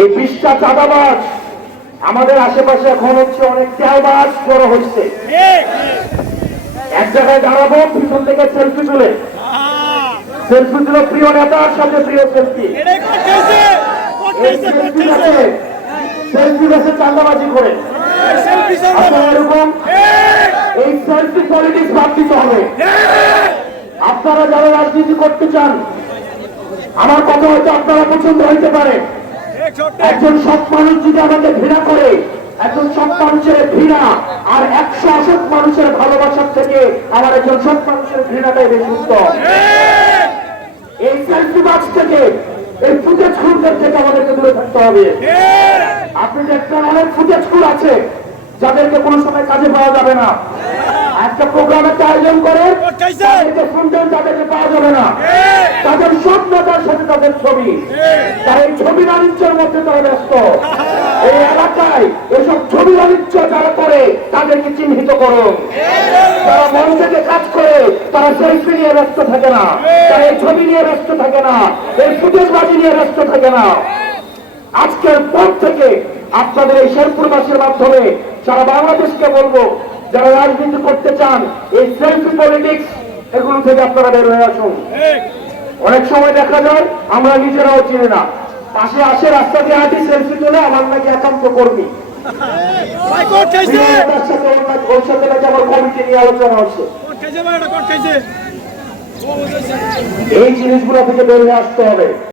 এই বিশটা চাঁদাবাজ আমাদের আশেপাশে এখন হচ্ছে অনেক চাঁদাবাজ বড় হচ্ছে। এক জায়গায় দাঁড়াবো, পিছন থেকে সেলফি তুলে। সেলফি তুলে প্রিয় নেতার সাথে, প্রিয় সেলফি সেলফি গেছে চাঁদাবাজি করে। এই সেলফি পলিটিক্স বাদ হবে। আপনারা যারা রাজনীতি করতে চান, আমার কথা হয়তো আপনারা পছন্দ হইতে পারে। একজন সৎ মানুষ যদি আমাকে ঘৃণা করে, একজন সৎ মানুষের ঘৃণা, আর একশো অসৎ মানুষের ভালোবাসার থেকে আমার একজন সৎ মানুষের ঘৃণাটাই বেশি এই সেলফি বাক্স থেকে, এই ফুটেজ খুলদের থেকে আমাদেরকে দূরে থাকতে হবে। আপনি দেখবেন অনেক ফুটেজ খুল আছে, যাদেরকে কোনো সময় কাজে পাওয়া যাবে না। একটা প্রোগ্রাম একটা আয়োজন করে, তাদেরকে পাওয়া যাবে না। তাদের সব নেতার সাথে তাদের ছবি তারা এই ছবি বাণিজ্যের মধ্যে তারা ব্যস্ত এই এলাকায় এসব ছবি বাণিজ্য যারা করে তাদেরকে চিহ্নিত করুন। তারা মন থেকে কাজ করে তারা সেলফি নিয়ে ব্যস্ত থাকে না। তারা এই ছবি নিয়ে ব্যস্ত থাকে না এই ফুটেজবাজি নিয়ে ব্যস্ত থাকে না। আজকের পর থেকে আপনাদের এই শেরপুর মাসের মাধ্যমে সারা বাংলাদেশকে বলব যারা রাজনীতি করতে চান এই সেলফি পলিটিক্স এগুলো থেকে আপনারা বের হয়ে আসুন। অনেক সময় দেখা যায় আমরা নিজেরাও চিনি না। পাশে আসে রাস্তা দিয়ে হাঁটি সেলফি তোলে আমার নাকি একান্ত কর্মী। নাকি- আমার কমিটি নিয়ে আলোচনা হচ্ছে। এই জিনিসগুলো থেকে বেরিয়ে আসতে হবে।